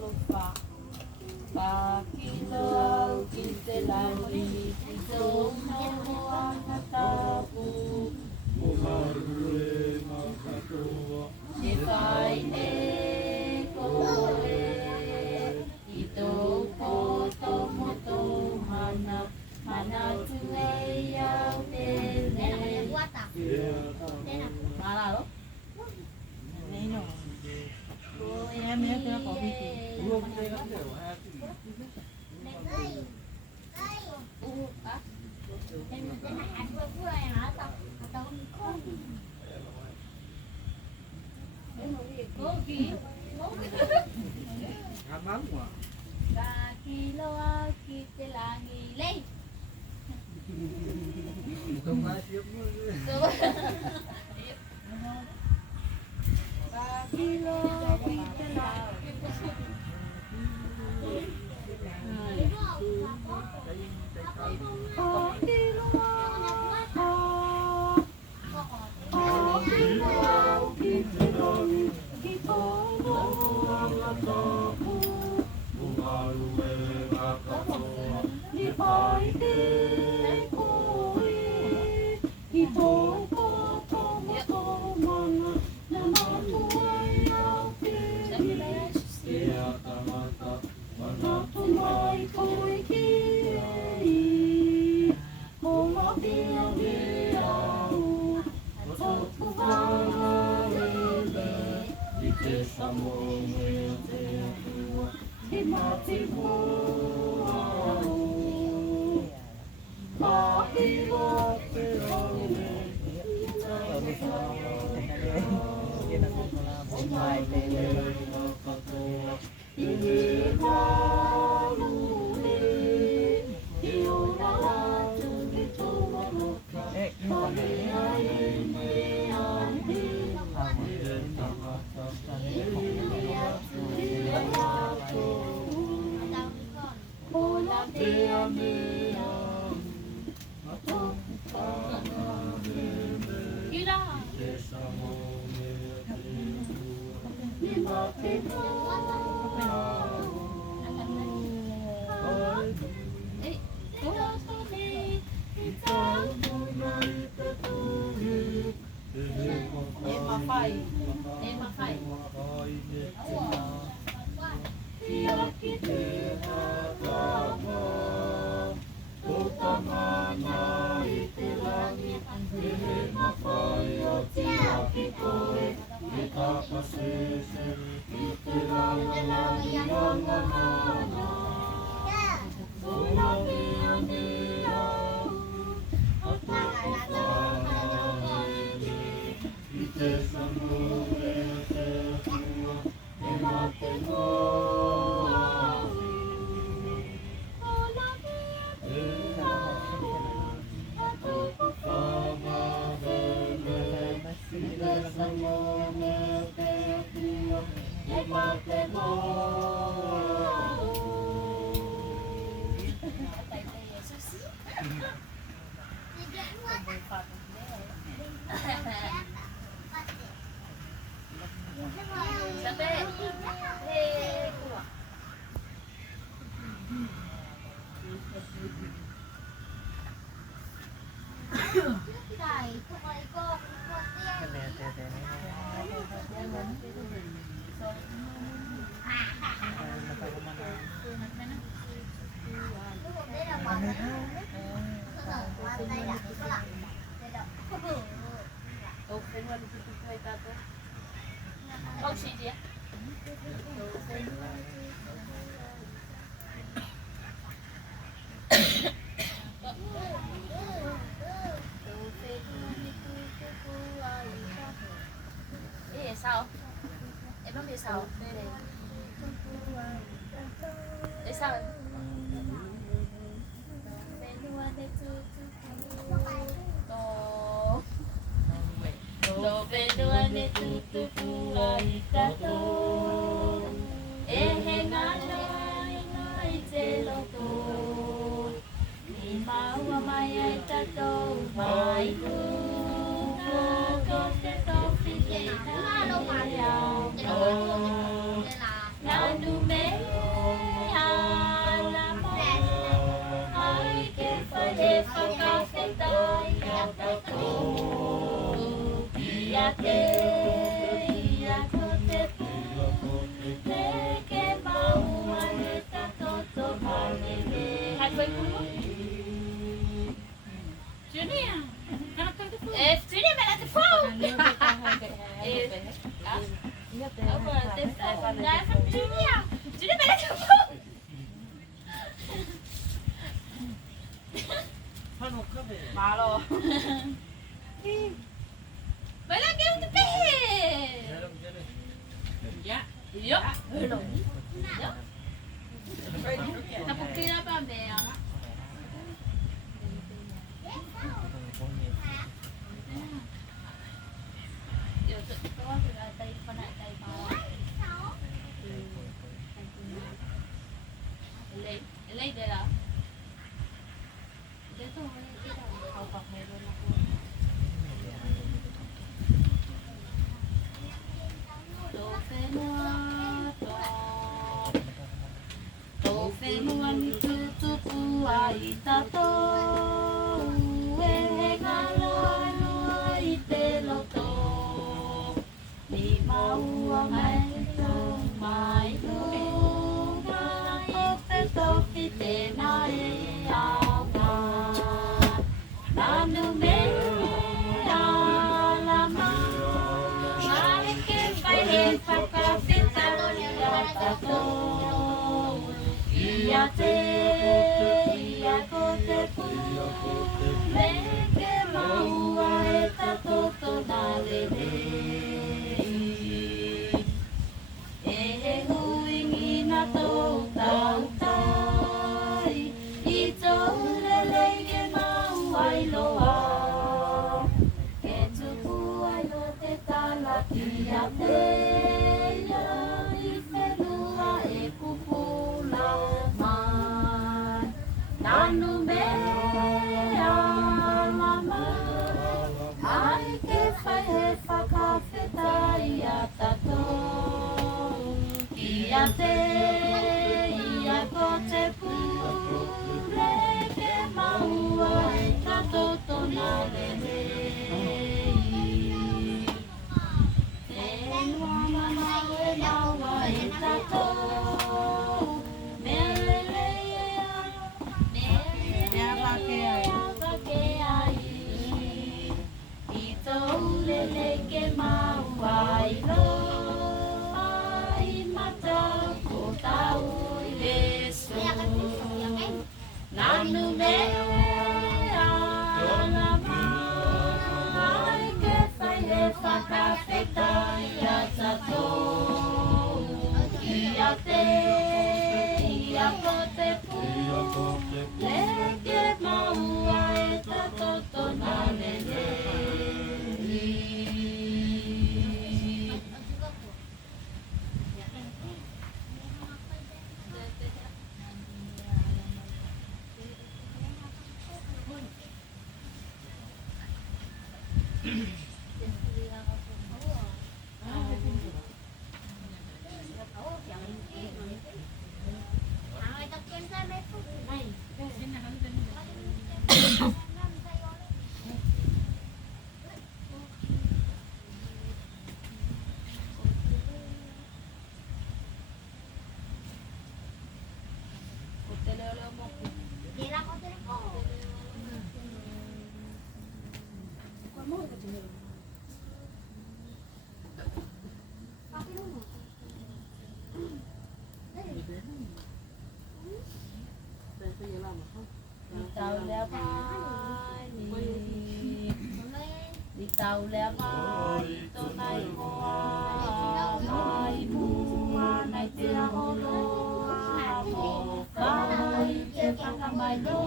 lupa. Pakilaw kitelangi itong namuang natapu. Umarure makatuwa. Sifay e koe itong poto mo to hanap hanap tumayaw tene. Mana lo? Nino. Em nhớ cho có bị Uống đây nó đều hai cái. Ăn mắm mà. Không ai tiếp nữa. Sao? Em nói vì sao? Đây này. Để sao em? Do venua ne tu tu ai tato. E ngana ai te loto. Ni mau mai ai tato mai ku. Ko te to fi te na. Nandu me Junior, kana ka dito? Junior man at the phone. Iya teh. Over the phone. Guys from Junior. Junior man at the phone. ขนมข้าวเหนียว มาหรอ Wala kayo the bed. เดี๋ยวเราจะได้ Ya. Yup. Hello. Yup. Napukila pa ba? Lấy đây là để tôiเอาฝักให้ด้วยนะโตเฟนัวโตเฟนัวนิจุจุปุอาอิตาโตเอเฮกาลอยลอยเตโลโตมีมาอุอาไมโตไมโตTe nai ao ka nanu me ala ma mai ke pai he whakawhita ia tato ia te ia ko te pu me ke maua e tato tona lele e he huingi na tō tau Ia te ia I whenua e pupula mai Nanu mea mama Ai ke whai he whakawhita ia tato Ia te ia ko te pule ke maua e tato tona lele Nanu mea alama ai ke whai he whakawhita ia tato ia te ia ko te pu le ke maua e tato tona lele Tàu leo vai đi tàu leo vai tô này hoa mai mua này tia hồ lô hồ vai che phăng mai lô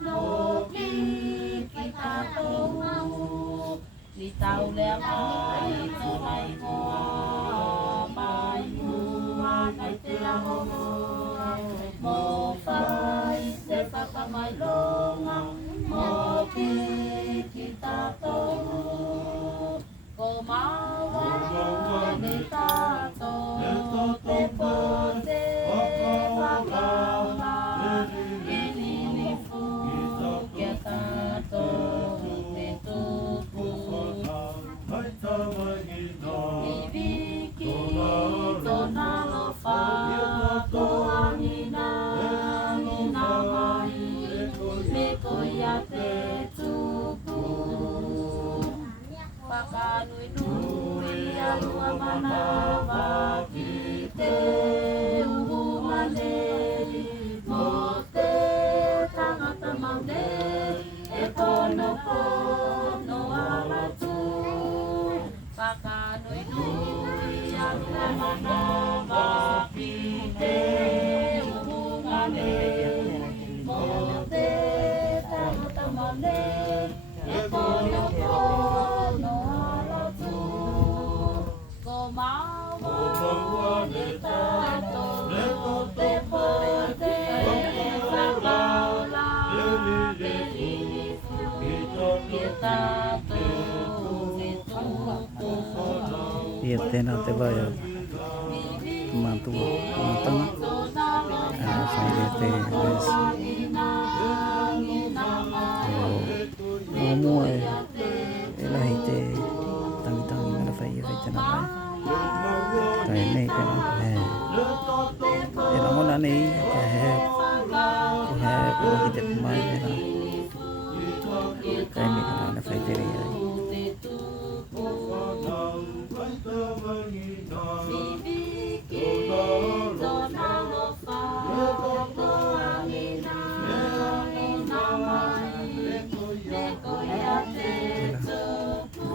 lô đi ta tô đi tàu leo vai tô này hoa mai mua này tia hồ lô vai se fa mai longa mo ki ta to ko ma wa ne ta to te po te fa ma ni ni fu ke ta to te to pu ni vi ki to na lo fa to tēnā te wai o mātua mātanga whai e te res o mua e lahi te tangitangi mana whai e whai tēnā wai kai nei pēnā he e rangona nei ka he ko ki te mai nera kai me kana na whai tere ai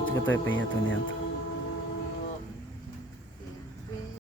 Tika toi pei atu ni atu.